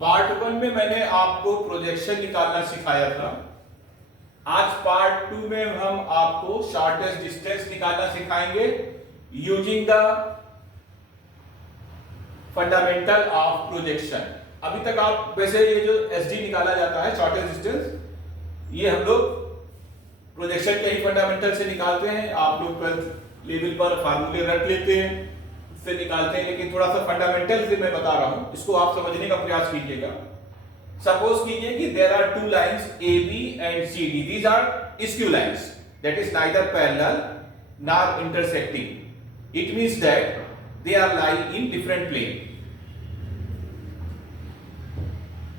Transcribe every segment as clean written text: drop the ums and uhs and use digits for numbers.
Part one में मैंने आपको प्रोजेक्शन निकालना सिखाया था। आज पार्ट टू में हम आपको शॉर्टेस्ट डिस्टेंस निकालना सिखाएंगे using the fundamental of projection. अभी तक आप वैसे ये जो एसडी निकाला जाता है शॉर्टेस्ट डिस्टेंस, ये हम लोग प्रोजेक्शन के ही फंडामेंटल से निकालते हैं। आप लोग ट्वेल्थ लेवल पर फार्मूले रट लेते हैं, उससे निकालते हैं, लेकिन थोड़ा सा फंडामेंटल से मैं बता रहा हूं, इसको आप समझने का प्रयास कीजिएगा। सपोज कीजिए कि there are two lines A B and C D, these are skew lines, that is neither parallel nor intersecting. It means that they are lie in different plane.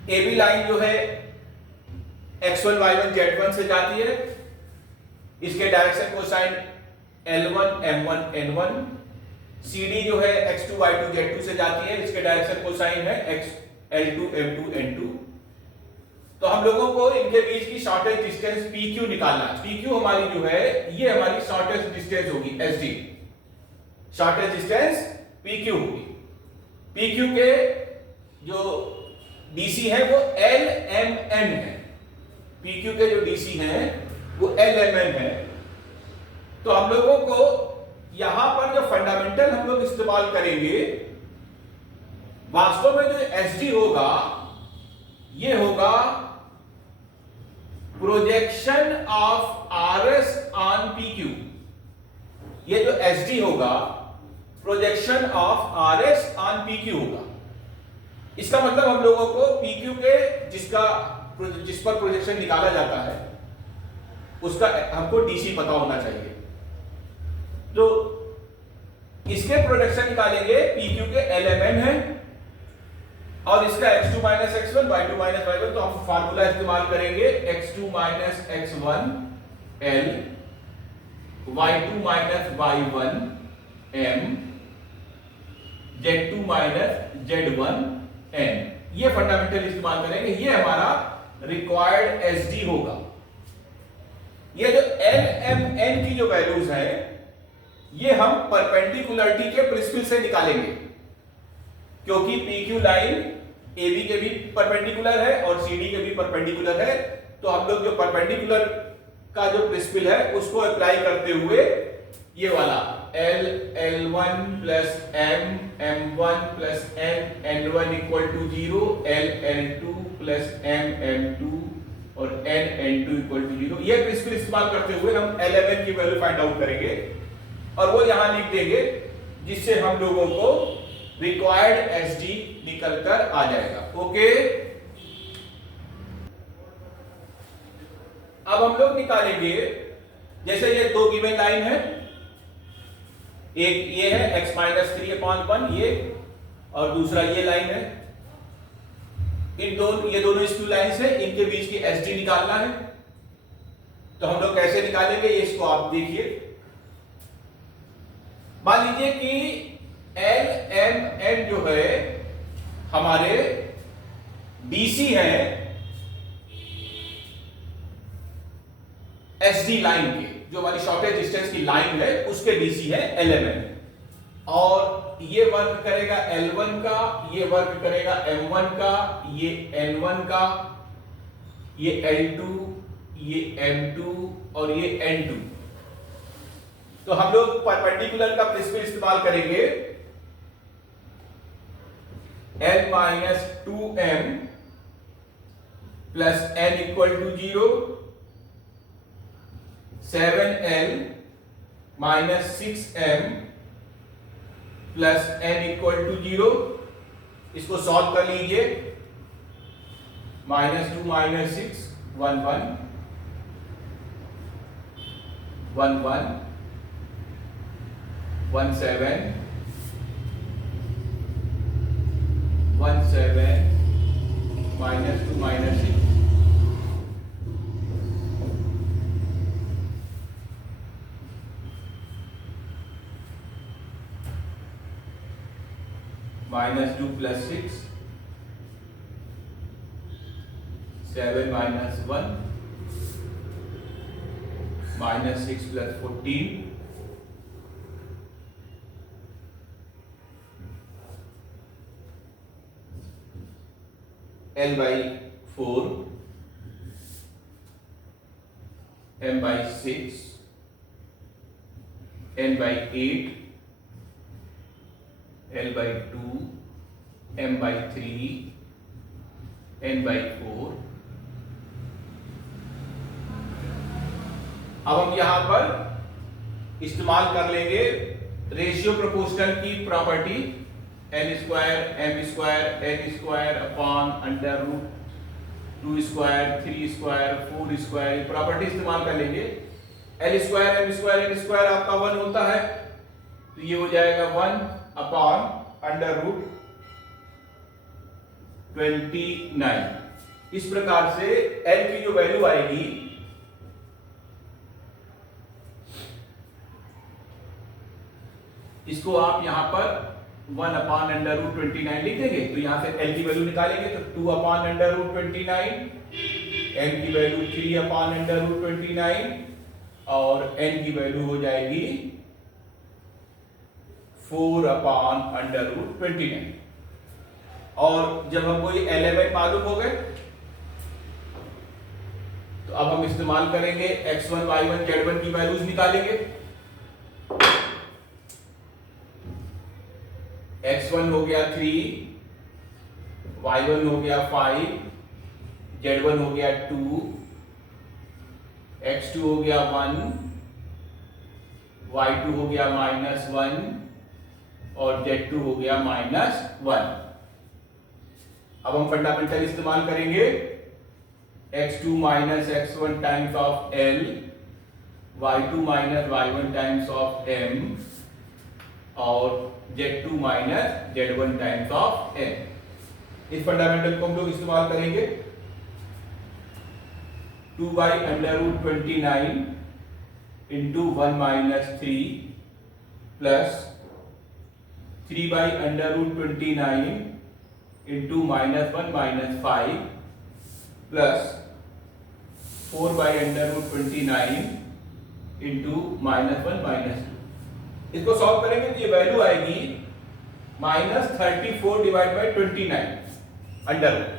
A B line जो है x1 y1 z1 से जाती है, इसके direction cosine L1 M1 N1। CD जो है x2 y2 z2 से जाती है, इसके डायरेक्शन कोसाइन है L2 M2 N2। तो हम लोगों को इनके बीच की शॉर्टेस्ट डिस्टेंस PQ निकालना है। PQ हमारी जो है ये हमारी शॉर्टेस्ट डिस्टेंस होगी SD, शॉर्टेस्ट डिस्टेंस PQ होगी। PQ के जो DC है वो LMN है, PQ के जो DC है वो LMN है। तो हम लोगों को यहां पर जो फंडामेंटल हम लोग इस्तेमाल करेंगे, वास्तव में जो SD होगा ये होगा projection of RS on PQ। ये जो SD होगा projection of RS on PQ होगा। इसका मतलब हम लोगों को PQ के जिस पर प्रोजेक्शन निकाला जाता है उसका हमको DC पता होना चाहिए। तो इसके प्रोजेक्शन निकालेंगे, PQ के LMN है और इसका x2 minus x1 y2 minus y1। तो हम फार्मूला इस्तेमाल करेंगे x2 minus x1 L, y2 minus y1 M, z2 minus z1 N। ये फंडामेंटल इस्तेमाल करेंगे, ये हमारा रिक्वायर्ड SD होगा। ये जो LMN की जो वैल्यूज है ये हम परपेंडिकुलरिटी के प्रिंसिपल से निकालेंगे, क्योंकि PQ लाइन AB के भी परपेंडिकुलर है और CD के भी परपेंडिकुलर है। तो हम लोग जो परपेंडिकुलर का जो प्रिंसिपल है उसको अप्लाई करते हुए ये वाला L1 plus M M1 plus N N1 equal to 0, L2 plus M M2 और N N2 इक्वल टू 0, ये प्रिंसिपल इस्तेमाल करते हुए हम LMN की वैल्यू फाइंड आउट करेंगे और वो यहां लिख देंगे, जिससे हम लोगों को रिक्वायर्ड SD निकलकर आ जाएगा। ओके, अब हम लोग निकालेंगे, जैसे ये दो गिवन लाइन है, एक ये है x माइनस 3/1 ये, और दूसरा ये लाइन है। ये दोनों स्क्यू लाइंस है, इनके बीच की SD निकालना है। तो हम लोग कैसे निकालेंगे ये, इसको आप देखिए। मान लीजिए कि LMN जो है हमारे DC है SD लाइन के, जो हमारी शॉर्टेस्ट डिस्टेंस की लाइन है उसके DC है LMN, और ये वर्क करेगा L1 का, ये वर्क करेगा M1 का, ये N1 का, ये L2, ये M2 और ये N2। तो हम लोग परपेंडिकुलर का प्रिंसिपल इस्तेमाल करेंगे, L minus 2M plus N equal to 0, 7L minus 6M plus N equal to 0। इसको सॉल्व कर लीजिए, -2 minus 6 1 1 1 1 1 7 1 7 -2 minus 6 -2 plus 6 7 minus 1 -6 plus 14 -2 L/4, M/6, N/8, L/2, M/3, N/4। अब हम यहां पर इस्तेमाल कर लेंगे रेशियो प्रोपोर्शनल की property, n square m square n square upon under root 2 square 3 square 4 square property इस्तेमाल कर लेंगे। l square m square n square आपका 1 होता है, तो ये हो जाएगा 1 अपॉन अंडर रूट 29। इस प्रकार से l की जो वैल्यू आएगी इसको आप यहां पर 1 अपॉन अंडर रूट 29 लिख देंगे, तो यहां से l की वैल्यू निकालेंगे तो 2 अपॉन अंडर रूट 29, m की वैल्यू 3 अपॉन अंडर रूट 29 और n की वैल्यू हो जाएगी 4 अपॉन अंडर रूट 29। और जब हमको ये एलिमेंट मालूम हो गए तो अब हम इस्तेमाल करेंगे x1 y1 z1 की वैल्यूज निकालेंगे। x1 हो गया 3, y1 हो गया 5, z1 हो गया 2, x2 हो गया 1, y2 हो गया -1 और z2 हो गया -1। अब हम फंडामेंटल इस्तेमाल करेंगे x2 minus x1 times of l, y2 minus y1 times of m और z2 minus z1 times of n। इस फंडामेंटल को हम लोग इस्तेमाल करेंगे 2 by under root 29 into 1 minus 3 plus 3 by under root 29 into -1 minus 5 plus 4 by under root 29 into -1 minus 2। इसको solve करेंगे तो ये वैल्यू आएगी -34 डिवाइड बाई 29 अंडर रूट।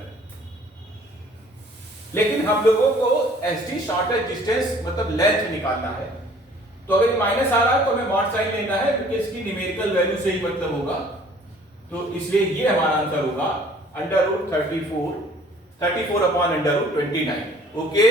लेकिन हम लोगों को एसटी शॉर्टेस्ट डिस्टेंस मतलब लेंथ निकालना है, तो अगर ये माइनस आ रहा है तो हमें मॉड साइन लेना है क्योंकि इसकी न्यूमेरिकल वैल्यू से ही मतलब होगा, तो इसलिए ये हमारा आंसर होगा under root 34 upon under root 29। Okay.